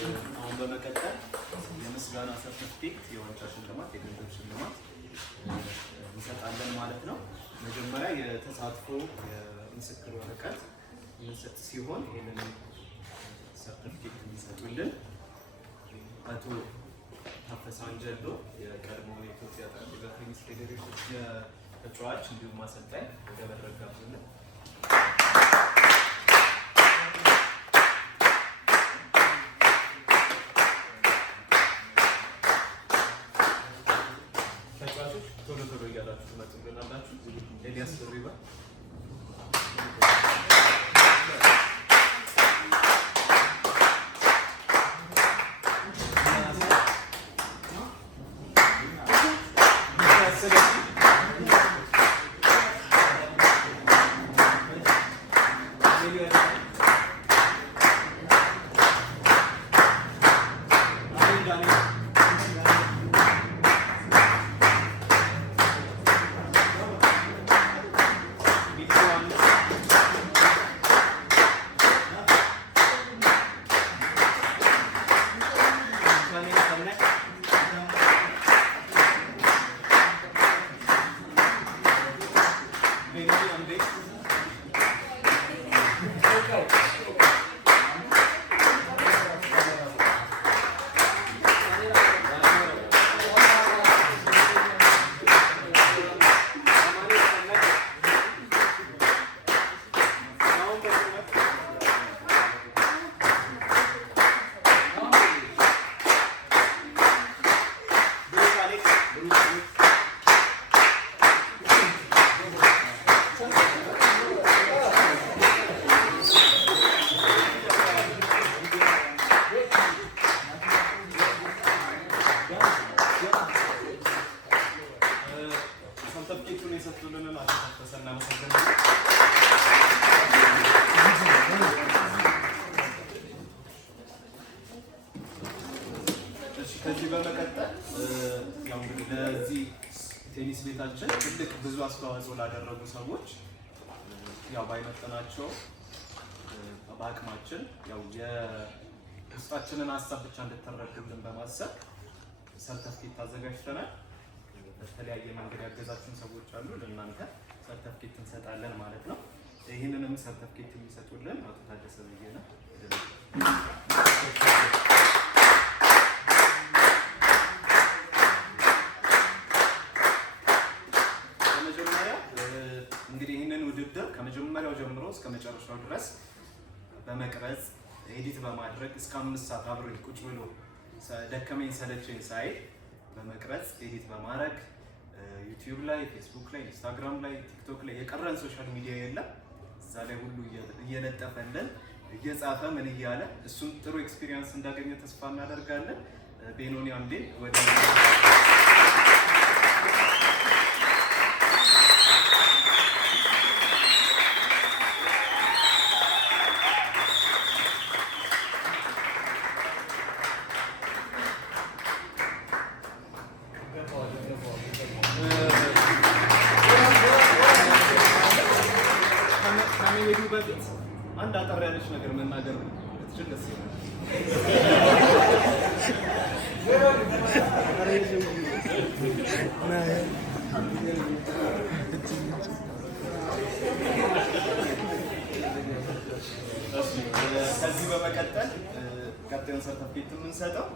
አሁን በመቀጠል የምስጋና ሰርተፍኬት የዋንጫ ሽልማት የገንዘብ ሽልማት እንሰጣለን ማለት ነው። መጀመሪያ የተሳትፎ የምስክር ወረቀት የሚሰጥ ሲሆን ይሄንን ሰርተፍኬት የሚሰጡልን አቶ ታፈሰ አንጀሎ የቀድሞ የኢትዮጵያ ጠረጴዛ ቴኒስ ፌዴሬሽን ተጫዋች እንዲሁም አሰልጣኝ ወደ መድረክ ጋብዘውልን። ተጫዋቾች ቶሎ ቶሎ እያላችሁ ትመጡልናላችሁ። ኤልያስ ድሪባ ሰርተፍኬቱን የሰጡልንን አቶ ታፈሰ እናመሰግናለን። እሺ ከዚህ በመቀጠል ያው እንግዲህ ለዚህ ቴኒስ ቤታችን ትልቅ ብዙ አስተዋጽኦ ላደረጉ ሰዎች ያው ባይመጥናቸው በአቅማችን ያው የውስጣችንን ሀሳብ ብቻ እንድትረዱልን በማሰብ ሰርተፍኬት አዘጋጅተናል። በተለያየ መንገድ ያገዛችሁን ሰዎች አሉ። ለእናንተ ሰርተፍኬት እንሰጣለን ማለት ነው። ይህንንም ሰርተፍኬት የሚሰጡልን አቶ ታደሰ በየነ በመጀመሪያ እንግዲህ ይህንን ውድድር ከመጀመሪያው ጀምሮ እስከ መጨረሻው ድረስ በመቅረጽ ኤዲት በማድረግ እስከ 5 ሰዓት አብሮኝ ቁጭ ብሎ ደከመኝ ሰለቸኝ ሳይል በመቅረጽ ኤዲት በማድረግ ዩቲዩብ ላይ፣ ፌስቡክ ላይ፣ ኢንስታግራም ላይ፣ ቲክቶክ ላይ የቀረን ሶሻል ሚዲያ የለም። እዛ ላይ ሁሉ እየለጠፈልን እየጻፈ ምን እያለ እሱም ጥሩ ኤክስፒሪየንስ እንዳገኘ ተስፋ እናደርጋለን። ቤኖኒ አምዴ ወደ ከመሄዱ በፊት አንድ አጠር ያለች ነገር መናገር ብትችል ደስ ይላል። ከዚህ በመቀጠል ቀጣዩን ሰርተፍኬት የምንሰጠው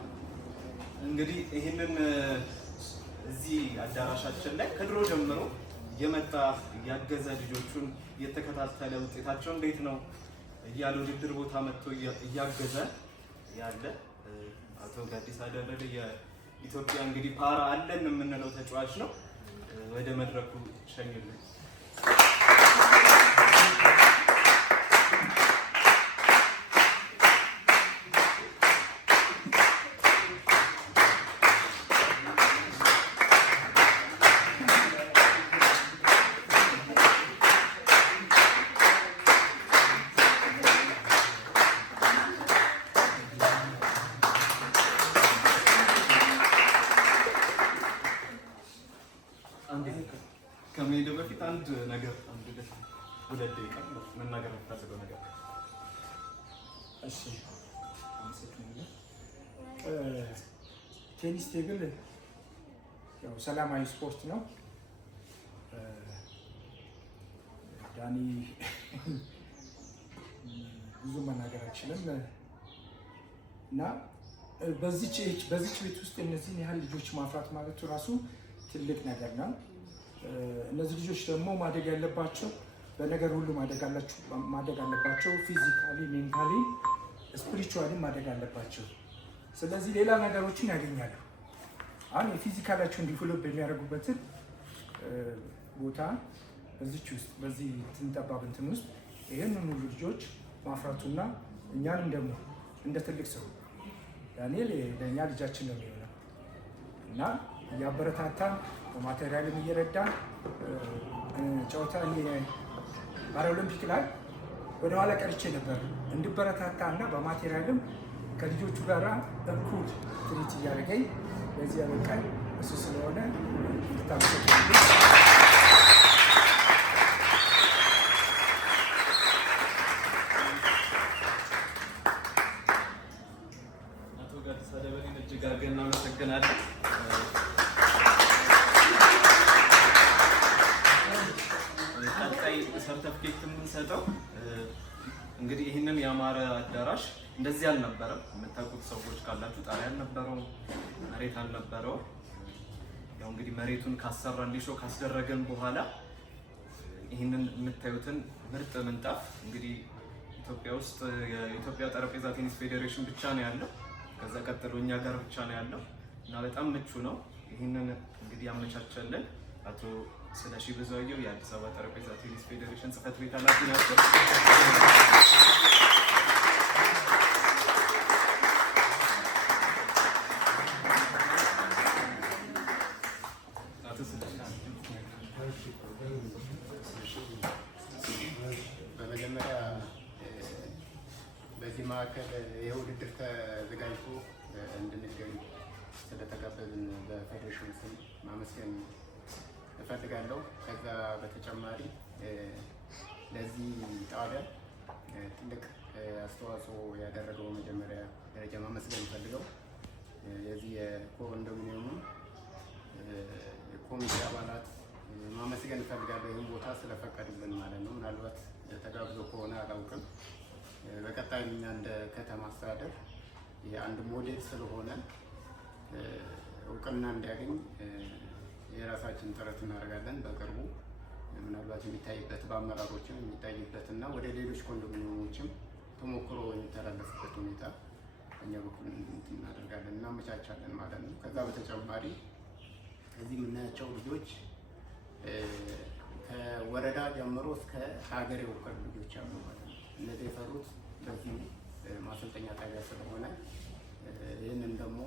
እንግዲህ ይህንን እዚህ አዳራሻችን ላይ ከድሮ ጀምሮ የመጣ ያገዘ ልጆቹን የተከታተለ ውጤታቸው እንዴት ነው እያለ ውድድር ቦታ መጥቶ እያገዘ ያለ አቶ ጋዲሳ ደረደ የኢትዮጵያ እንግዲህ ፓራ አለን የምንለው ተጫዋች ነው። ወደ መድረኩ ሸኝልን። ከመሄድ በፊት አንድ ነገር ሁለት ደቂቃ መናገር የምፈልገው ነገር። እሺ ቴኒስ ቴብል ያው ሰላማዊ ስፖርት ነው። ዳኒ ብዙ መናገር አይችልም እና በዚች ቤት ውስጥ እነዚህን ያህል ልጆች ማፍራት ማለቱ ራሱ ትልቅ ነገር ነው። እነዚህ ልጆች ደግሞ ማደግ ያለባቸው በነገር ሁሉ ማደግ አለባቸው። ፊዚካሊ፣ ሜንታሊ፣ ስፒሪቹዋሊ ማደግ አለባቸው። ስለዚህ ሌላ ነገሮችን ያገኛሉ። አሁን የፊዚካላቸውን ዲቨሎፕ የሚያደርጉበትን ቦታ በዚች ውስጥ በዚህ ትንጠባብ እንትን ውስጥ ይህንን ሁሉ ልጆች ማፍራቱና እኛንም ደግሞ እንደ ትልቅ ሰው ዳንኤል ለእኛ ልጃችን ነው የሚሆነው እና እያበረታታን በማቴሪያልም እየረዳን ጨዋታ ፓራኦሎምፒክ ላይ ወደኋላ ቀርቼ ነበር እንድበረታታ እና በማቴሪያልም ከልጆቹ ጋር እኩል ትሪት እያደረገኝ በዚህ ያበቃኝ እሱ ስለሆነ አቶ ጋዲሳ ደበሌን እጅግ አድርገን እናመሰግናለን። ቀጣይ ሰርተፍኬት የምንሰጠው እንግዲህ ይህንን ያማረ አዳራሽ እንደዚህ አልነበረም። የምታውቁት ሰዎች ካላችሁ ጣሪያ አልነበረው፣ መሬት አልነበረው። ያው እንግዲህ መሬቱን ካሰራን ሊሾ ካስደረገን በኋላ ይህንን የምታዩትን ምርጥ ምንጣፍ እንግዲህ ኢትዮጵያ ውስጥ የኢትዮጵያ ጠረጴዛ ቴኒስ ፌዴሬሽን ብቻ ነው ያለው። ከዛ ቀጥሎ እኛ ጋር ብቻ ነው ያለው እና በጣም ምቹ ነው። ይህንን እንግዲህ ያመቻቸልን አቶ ስለሺ ብዙአየሁ የአዲስ አበባ ጠረጴዛ ቴኒስ ፌዴሬሽን ጽሕፈት ቤት ኃላፊ ናቸው። በመጀመሪያ በዚህ ማዕከል ይህ ውድድር ተዘጋጅቶ እንድንገኝ ስለተጋበዝን በፌዴሬሽኑ ስም ማመስገን እፈልጋለሁ። ከዛ በተጨማሪ ለዚህ ጣቢያ ትልቅ አስተዋጽኦ ያደረገው መጀመሪያ ደረጃ ማመስገን እፈልገው የዚህ የኮንዶሚኒየሙ ኮሚቴ አባላት ማመስገን እፈልጋለሁ። ይህን ቦታ ስለፈቀዱልን ማለት ነው። ምናልባት ተጋብዞ ከሆነ አላውቅም። በቀጣይ እኛ እንደ ከተማ አስተዳደር የአንድ ሞዴል ስለሆነ እውቅና እንዲያገኝ የራሳችን ጥረት እናደርጋለን። በቅርቡ ምናልባት የሚታይበት በአመራሮችም የሚታይበት እና ወደ ሌሎች ኮንዶሚኒየሞችም ተሞክሮ የሚተላለፍበት ሁኔታ እኛ በኩል እናደርጋለን፣ እናመቻቻለን ማለት ነው። ከዛ በተጨማሪ እዚህ የምናያቸው ልጆች ከወረዳ ጀምሮ እስከ ሀገር የወከሉ ልጆች አሉ ማለት ነው። እነዚህ የፈሩት በዚህ ማሰልጠኛ ጣቢያ ስለሆነ ይህንን ደግሞ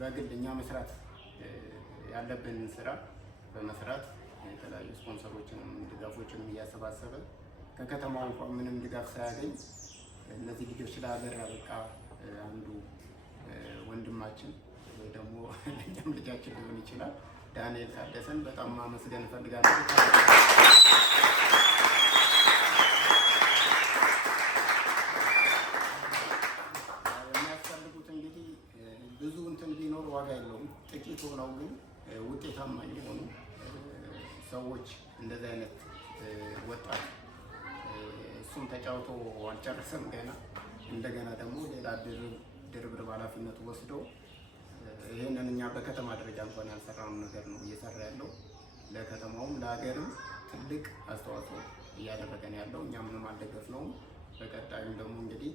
በግል እኛ መስራት ያለብን ስራ በመስራት የተለያዩ ስፖንሰሮችንም ድጋፎችንም እያሰባሰበ ከከተማው እንኳን ምንም ድጋፍ ሳያገኝ እነዚህ ልጆች ለሀገር ያበቃ አንዱ ወንድማችን ወይ ደግሞ ለእኛም ልጃችን ሊሆን ይችላል ዳንኤል ታደሰን በጣም ማመስገን እፈልጋለሁ። የሚያስፈልጉት እንግዲህ ብዙ እንትን ቢኖር ዋጋ የለውም። ጥቂት ሆነው ግን ውጤታማ የሆኑ ሰዎች እንደዚህ አይነት ወጣት እሱም ተጫውቶ አልጨረሰም ገና እንደገና ደግሞ ሌላ ድርብርብ ኃላፊነት ወስዶ ይህንን እኛ በከተማ ደረጃ እንኳን ያልሰራውን ነገር ነው እየሰራ ያለው። ለከተማውም ለሀገርም ትልቅ አስተዋጽኦ እያደረገ ነው ያለው። እኛ ምንም አልደገፍነውም። በቀጣዩም ደግሞ እንግዲህ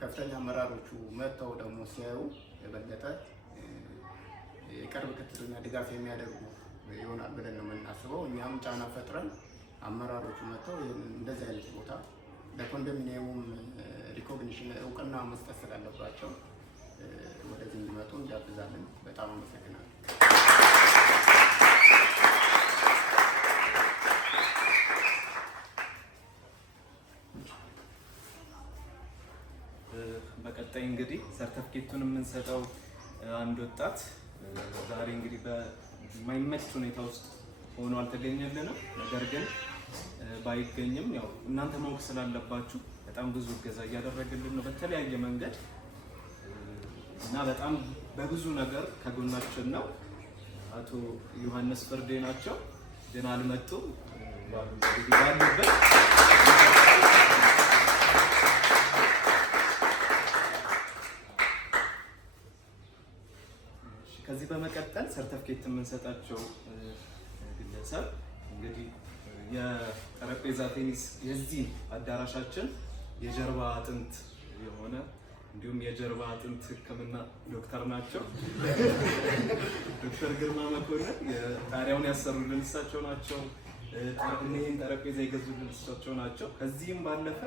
ከፍተኛ አመራሮቹ መጥተው ደግሞ ሲያዩ የበለጠ የቅርብ ክትትልና ድጋፍ የሚያደርጉ ይሆናል ብለን ነው የምናስበው። እኛም ጫና ፈጥረን አመራሮቹ መጥተው እንደዚህ አይነት ቦታ ለኮንዶሚኒየሙም ሪኮግኒሽን እውቅና መስጠት ስላለባቸው ወደዚህ እንዲመጡ እንጋብዛለን። በጣም አመሰግናለሁ። በቀጣይ እንግዲህ ሰርተፍኬቱን የምንሰጠው አንድ ወጣት ዛሬ እንግዲህ በማይመች ሁኔታ ውስጥ ሆኖ አልተገኘልንም። ነገር ግን ባይገኝም ያው እናንተ ማወቅ ስላለባችሁ በጣም ብዙ እገዛ እያደረገልን ነው በተለያየ መንገድ። እና በጣም በብዙ ነገር ከጎናችን ነው። አቶ ዮሐንስ ፍርዴ ናቸው፣ ግን አልመጡም ባሉበት። ከዚህ በመቀጠል ሰርተፍኬት የምንሰጣቸው ግለሰብ እንግዲህ የጠረጴዛ ቴኒስ የዚህ አዳራሻችን የጀርባ አጥንት የሆነ እንዲሁም የጀርባ አጥንት ሕክምና ዶክተር ናቸው። ዶክተር ግርማ መኮንን ጣሪያውን ያሰሩልን እሳቸው ናቸው። ይህን ጠረጴዛ የገዙልን እሳቸው ናቸው። ከዚህም ባለፈ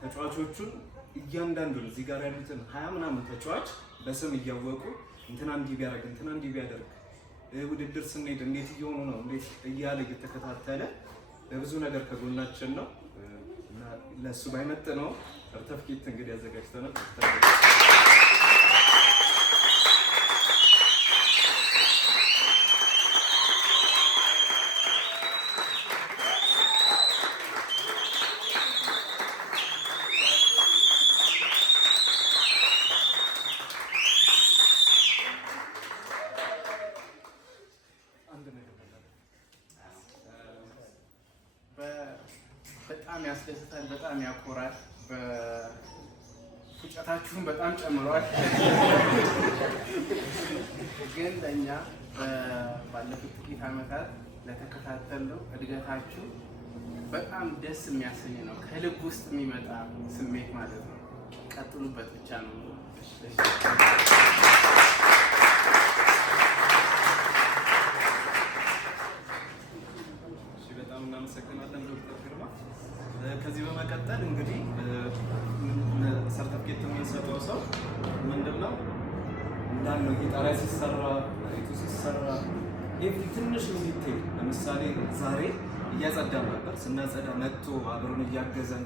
ተጫዋቾቹን እያንዳንዱን እዚህ ጋር ያሉትን 20 ምናምን ተጫዋች በስም እያወቁ እንትና እንዲህ ቢያደርግ እንትና እንዲህ ቢያደርግ ውድድር ስንሄድ እንዴት እየሆኑ ነው እንዴት እያለ እየተከታተለ በብዙ ነገር ከጎናችን ነው እና ለእሱ ባይመጥ ነው ሰርተፍኬት እንግዲህ ያዘጋጅተናል። በጣም ያስደስታል፣ በጣም ያኮራል። በፉጨታችሁም በጣም ጨምሯል። ግን ለእኛ ባለፉት ጥቂት ዓመታት ለተከታተለው እድገታችሁ በጣም ደስ የሚያሰኝ ነው። ከልብ ውስጥ የሚመጣ ስሜት ማለት ነው። ቀጥሉበት ብቻ ነው። በጣም እናመሰግናለን ዶክተር ግርማ። ከዚህ በመቀጠል እንግዲህ ሰርተፍኬት የምንሰጠው ሰው ምንድነው እንዳልነው ጣሪያ ሲሰራ መሬቱ ሲሰራ ትንሽ ዲቴል ለምሳሌ ዛሬ እያጸዳን ነበር። ስናጸዳ መጥቶ አብሮን እያገዘን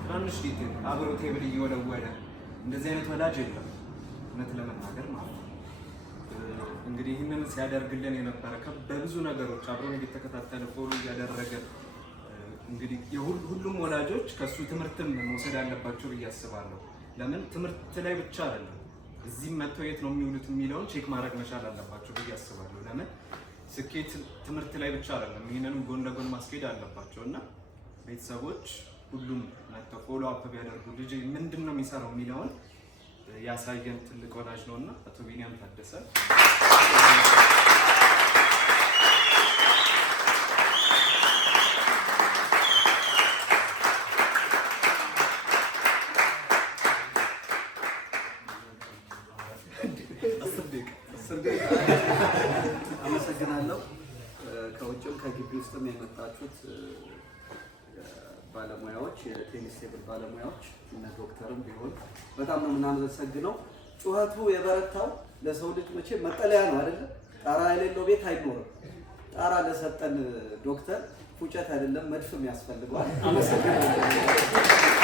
ትናንሽ ዲቴል አብሮ ቴብል እየወለወለ እንደዚህ አይነት ወላጅ የለም እውነት ለመናገር ማለት ነው። እንግዲህ ይህንን ሲያደርግልን የነበረ በብዙ ነገሮች አብሮን እየተከታተለ ፎሎ እያደረገ እንግዲህ ሁሉም ወላጆች ከሱ ትምህርትም መውሰድ አለባቸው ብዬ አስባለሁ። ለምን ትምህርት ላይ ብቻ አይደለም እዚህም መጥተው የት ነው የሚውሉት የሚለውን ቼክ ማድረግ መቻል አለባቸው ብዬ አስባለሁ። ለምን ስኬት ትምህርት ላይ ብቻ አይደለም፣ ይህንንም ጎን ለጎን ማስኬድ አለባቸው እና ቤተሰቦች ሁሉም መጥተው ፎሎ አፕ ቢያደርጉ ልጅ ምንድን ነው የሚሰራው የሚለውን ያሳየን ትልቅ ወላጅ ነው እና አቶ ቢኒያም ታደሰ አመሰግናለሁ። ከውጭም ከግቢ ውስጥም የመጣችሁት ባለሙያዎች የቴኒስ ቴብል ባለሙያዎች እና ዶክተርም ቢሆን በጣም ነው የምናመሰግነው። ጩኸቱ የበረታው ለሰው ልጅ መቼ መጠለያ ነው አይደለ? ጣራ የሌለው ቤት አይኖርም። ጣራ ለሰጠን ዶክተር ፉጨት አይደለም መድፍም ያስፈልገዋል። አመሰግናለሁ።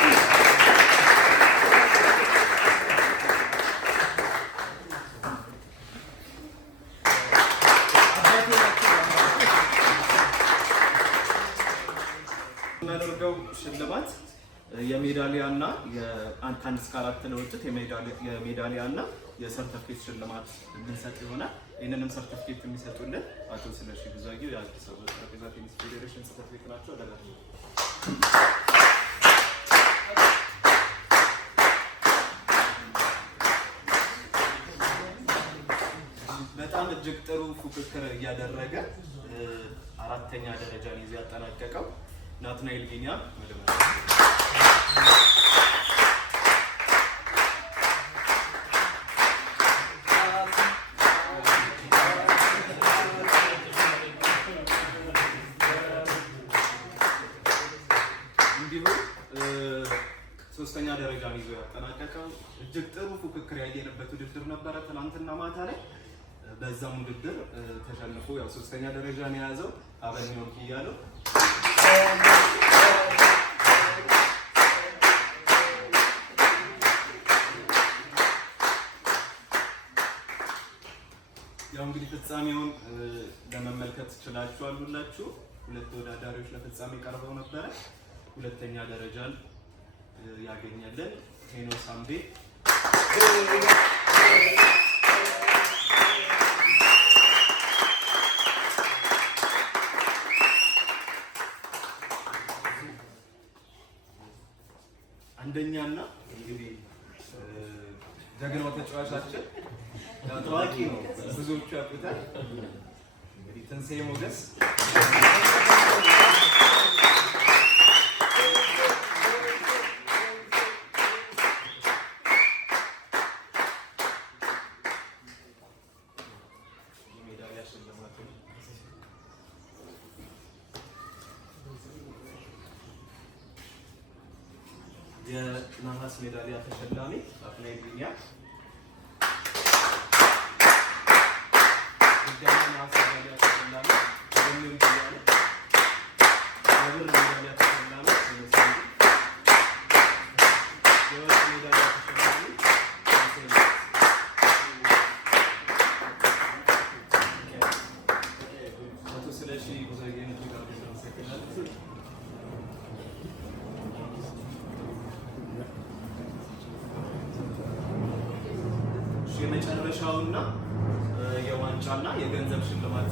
የምናደርገው ሽልማት የሜዳሊያ እና ከአንድ እስከ 4 ለወጡት የሜዳሊያ እና የሰርተፍኬት ሽልማት የምንሰጥ ይሆናል። ይህንንም ሰርተፍኬት የሚሰጡልን አቶ ስለሺ ብዙአየሁ የአዲስ አበባ ጠረጴዛ ቴኒስ ፌዴሬሽን ጽሕፈት ቤት ናቸው። በጣም እጅግ ጥሩ ፉክክር እያደረገ 4ኛ ደረጃን ይዞ ያጠናቀቀው ናትናኤል ቢኒያም እንዲሁም 3ኛ ደረጃን ይዞ ያጠናቀቀው እጅግ ጥሩ ፉክክር ያየንበት ውድድር ነበረ ትናንትና ማታ ላይ። በዛም ውድድር ተሸንፎ ያው 3ኛ ደረጃን የያዘው አበኒዮን ኪያለው ያው እንግዲህ ፍጻሜውን ለመመልከት ትችላችኋል ሁላችሁ። 2 ተወዳዳሪዎች ለፍጻሜ ቀርበው ነበረ። 2ኛ ደረጃን ያገኘልን ሄኖስ አምዴ ጀግናው ተጫዋቻችን ታዋቂ ነው፣ ብዙዎቹ ያውቁታል። እንግዲህ ትንሣኤ ሞገስ የነሐስ ሜዳሊያ ተሸላሚ ናትናኤል ቢኒያ፣ የነሐስ ሜዳሊያ ተሸላሚ ወንድም ቢያለ፣ የብር ሜዳሊያ ተሸላሚ የወርቅ ሜዳሊያ ተሸላሚ አቶ ስለሺ ጉዘጌን ጋር ተመሰግናለሁ። የመጨረሻውና የዋንጫና የገንዘብ ሽልማት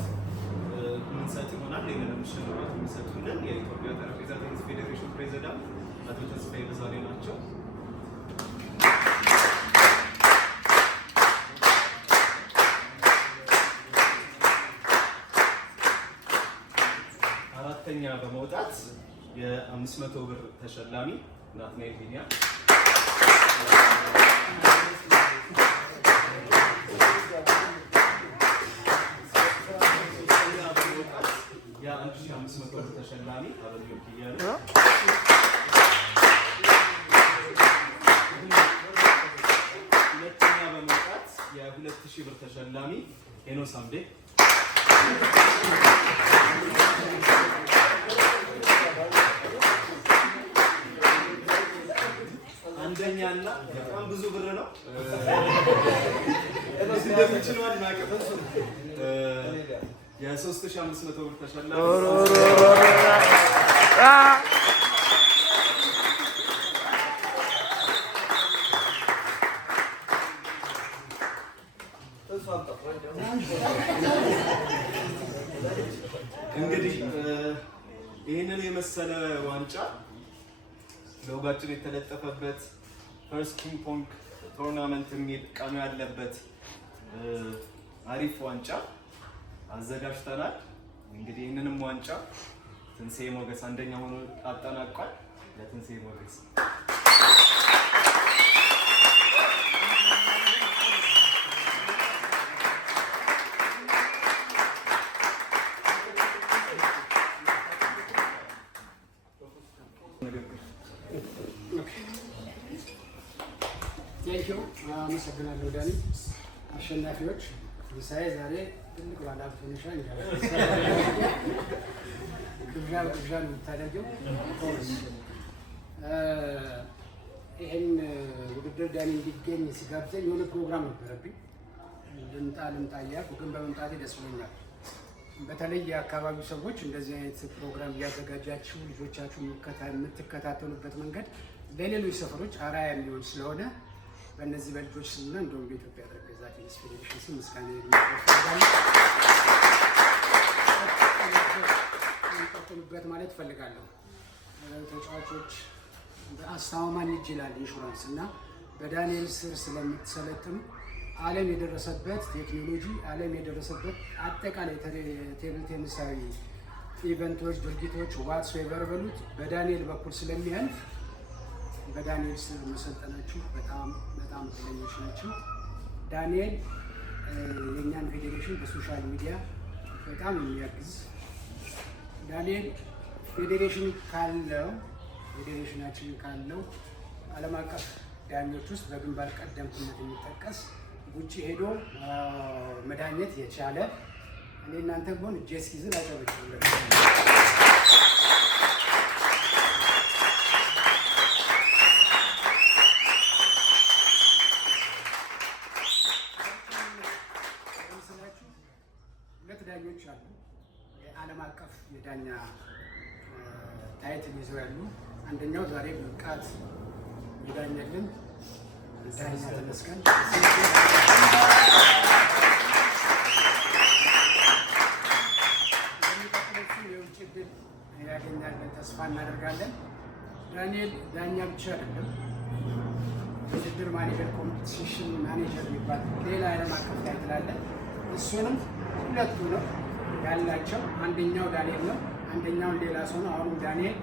የምንሰጥ ይሆናል። ይህንንም ሽልማት የሚሰጡልን የኢትዮጵያ ጠረጴዛ ቴኒስ ፌዴሬሽን ፕሬዚዳንት አቶ ተስፋዬ በዛሌ ናቸው። አራተኛ በመውጣት የ500 ብር ተሸላሚ ናትናኤል ቢኒያ፣ የ1500 ብር ተሸላሚ አበልዮ ኪያለ፣ ሁለተኛ በመውጣት የ2000 ብር ተሸላሚ ሄኖስ አምዴ፣ አንደኛና በጣም ብዙ ብር ነው እንደምችለው አድናቀፍ የ3500 ብር ተሸላሚ እንግዲህ ይህንን የመሰለ ዋንጫ ሎጋችን የተለጠፈበት ፈርስት ኪንግ ፖንግ ቶርናመንት የሚል ቀኑ ያለበት አሪፍ ዋንጫ አዘጋጅተናል። እንግዲህ ይህንንም ዋንጫ ትንሣኤ ሞገስ አንደኛ ሆኖ አጠናቋል። ለትንሣኤ ሞገስ ቴንኪው። አመሰግናለሁ ዳኒ። አሸናፊዎች ትንሣኤ ዛሬ ትልቅ ባለሀብት ሆነሻ ግብዣ በግብዣ ነው የምታደርገው። ይህን ውድድር ዳኒ እንዲገኝ ሲጋብዘኝ የሆነ ፕሮግራም ነበረብኝ። ልምጣ እያልኩ ግን በመምጣቴ ደስ ብሎኛል። በተለይ የአካባቢው ሰዎች እንደዚህ አይነት ፕሮግራም እያዘጋጃችሁ ልጆቻችሁ የምትከታተሉበት መንገድ ለሌሎች ሰፈሮች አርአያ የሚሆን ስለሆነ በእነዚህ በልጆች ስምና እንደውም በኢትዮጵያ ጠረጴዛ ቴኒስ ፌዴሬሽን ስም ምስጋና የሚቀጥሉበት ማለት እፈልጋለሁ። ተጫዋቾች በአስተማማኝ እጅ ይላል ኢንሹራንስ እና በዳንኤል ስር ስለምትሰለጥኑ ዓለም የደረሰበት ቴክኖሎጂ ዓለም የደረሰበት አጠቃላይ ቴብል ቴኒሳዊ ኢቨንቶች፣ ድርጊቶች ዋትስኤቨር በሉት በዳንኤል በኩል ስለሚያልፍ በዳንኤል ስር መሰልጠናችሁ በጣም እድለኞች ናቸው። ዳንኤል የእኛን ፌዴሬሽን በሶሻል ሚዲያ በጣም የሚያግዝ ዳንኤል ፌዴሬሽናችን ካለው ዓለም አቀፍ ዳኞች ውስጥ በግንባር ቀደምትነት የሚጠቀስ ውጭ ሄዶ መዳኘት የቻለ እኔ እናንተ ጎን ጄስኪዝን አጨበጭቡለት። ሁለት ዳኞች አሉ፣ የዓለም አቀፍ የዳኛ ታይትል ይዘው ያሉ። አንደኛው ዛሬ ብቃት ይዳኛልን ዳኛ ተመስገን የውጭ ዕድል ያገኛለን ተስፋ እናደርጋለን። ዳንኤል ዳኛ ብቻ አይደለም፣ የውድድር ማኔጀር ኮሚቴ ትራንዚሽን ማኔጀር የሚባል ሌላ ዓለም አቀፍ ታይትል አለ። እሱንም ሁለቱ ነው ያላቸው። አንደኛው ዳንኤል ነው፣ አንደኛውን ሌላ ሰው ነው። አሁንም ዳንኤል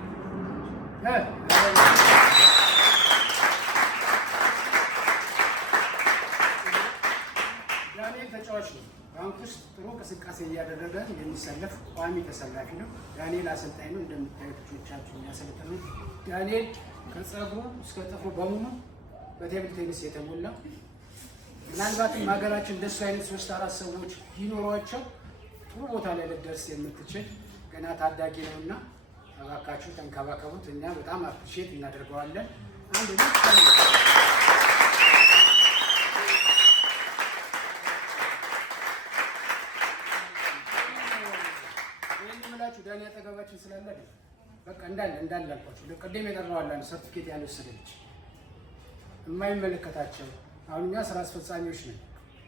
ተጫዋች ነው። ባንክ ውስጥ ጥሩ እንቅስቃሴ እያደረገ የሚሰለፍ ቋሚ ተሰላፊ ነው። ዳንኤል አሰልጣኝ ነው። እንደምታዩት ልጆቻችሁ የሚያሰለጥኑ ዳንኤል ከጸጉሩ እስከ ጥፍሩ በሙሉ በቴብል ቴኒስ የተሞላ ምናልባትም ሀገራችን እንደሱ አይነት 3-4 ሰዎች ቢኖሯቸው ጥሩ ቦታ ላይ ልደርስ የምትችል ገና ታዳጊ ነው እና እባካችሁ ተንከባከቡት። እኛ በጣም አፕሪሼት እናደርገዋለን። አንድ ዳኒ አጠገባችን ስላለ በቃ እንዳለ አልኳቸው። ቅድም የጠራዋለን ሰርቲፊኬት ያልወሰደች የማይመለከታቸው አሁን እኛ ስራ አስፈጻሚዎች ነን።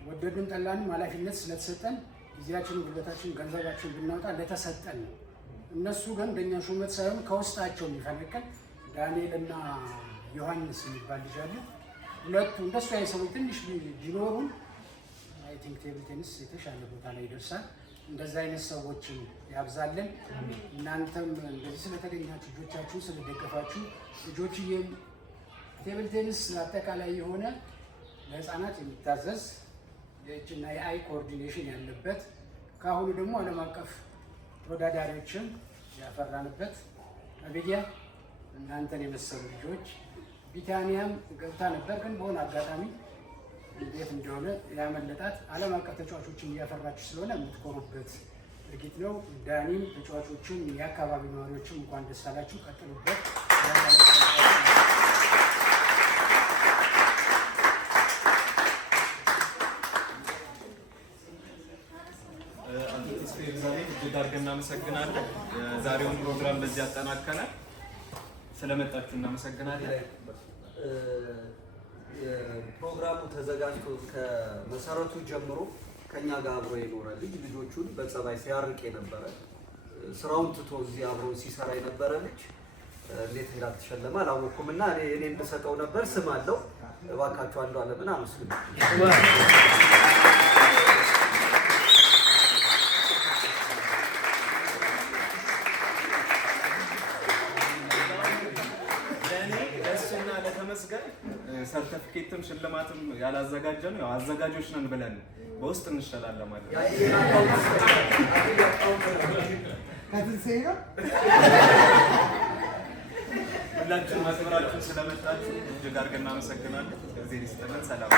ወደድን ጠላንም ኃላፊነት ስለተሰጠን ጊዜያችንን፣ ጉልበታችንን፣ ገንዘባችንን ብናወጣ እንደተሰጠን ነው። እነሱ ግን እንደኛ ሹመት ሳይሆን ከውስጣቸው የሚፈነቀል ዳንኤል እና ዮሐንስ የሚባል ልጅ አለ። ሁለቱ እንደሱ አይነት ሰዎች ትንሽ ቢኖሩ አይ ቲንክ ቴብል ቴኒስ የተሻለ ቦታ ላይ ይደርሳል። እንደዛ አይነት ሰዎችን ያብዛልን። እናንተም እንደዚህ ስለተገኛችሁ ልጆቻችሁን ስለደገፋችሁ ልጆችዬም ቴብል ቴኒስ አጠቃላይ የሆነ ለህፃናት የሚታዘዝ የእጅና የአይ ኮኦርዲኔሽን ያለበት ከአሁኑ ደግሞ ዓለም አቀፍ ተወዳዳሪዎችን ያፈራንበት አቤጊያ እናንተን የመሰሉ ልጆች ቢታኒያም ገብታ ነበር፣ ግን በሆነ አጋጣሚ እንዴት እንደሆነ ያመለጣት ዓለም አቀፍ ተጫዋቾችን እያፈራችሁ ስለሆነ የምትኮሩበት ድርጊት ነው። ዳኒም ተጫዋቾችን የአካባቢ ነዋሪዎችም እንኳን ደስ አላችሁ፣ ቀጥሉበት። እጅግ አድርገን እናመሰግናለን። የዛሬውን ፕሮግራም በዚህ ያጠናቀናል። ስለመጣችሁ እናመሰግናለን። ፕሮግራሙ ተዘጋጅቶ ከመሰረቱ ጀምሮ ከኛ ጋር አብሮ የኖረ ልጆቹን በጸባይ ሲያርቅ የነበረ ስራውን ትቶ እዚህ አብሮ ሲሰራ የነበረ ልጅ እንዴት እንዳልተሸለመ አላወኩም እና እኔ እንድሰጠው ነበር። ስም አለው። እባካችሁ አንዱ አለምን አመስግኑ። ሰርቲፊኬትም ሽልማትም ያላዘጋጀነው ያው አዘጋጆች ነን ብለን በውስጥ እንሸላለማለን። ሁላችሁም ማክበራችሁ ስለመጣችሁ እጅግ አድርገን እናመሰግናለን። እዚህ ይስጥልን። ሰላም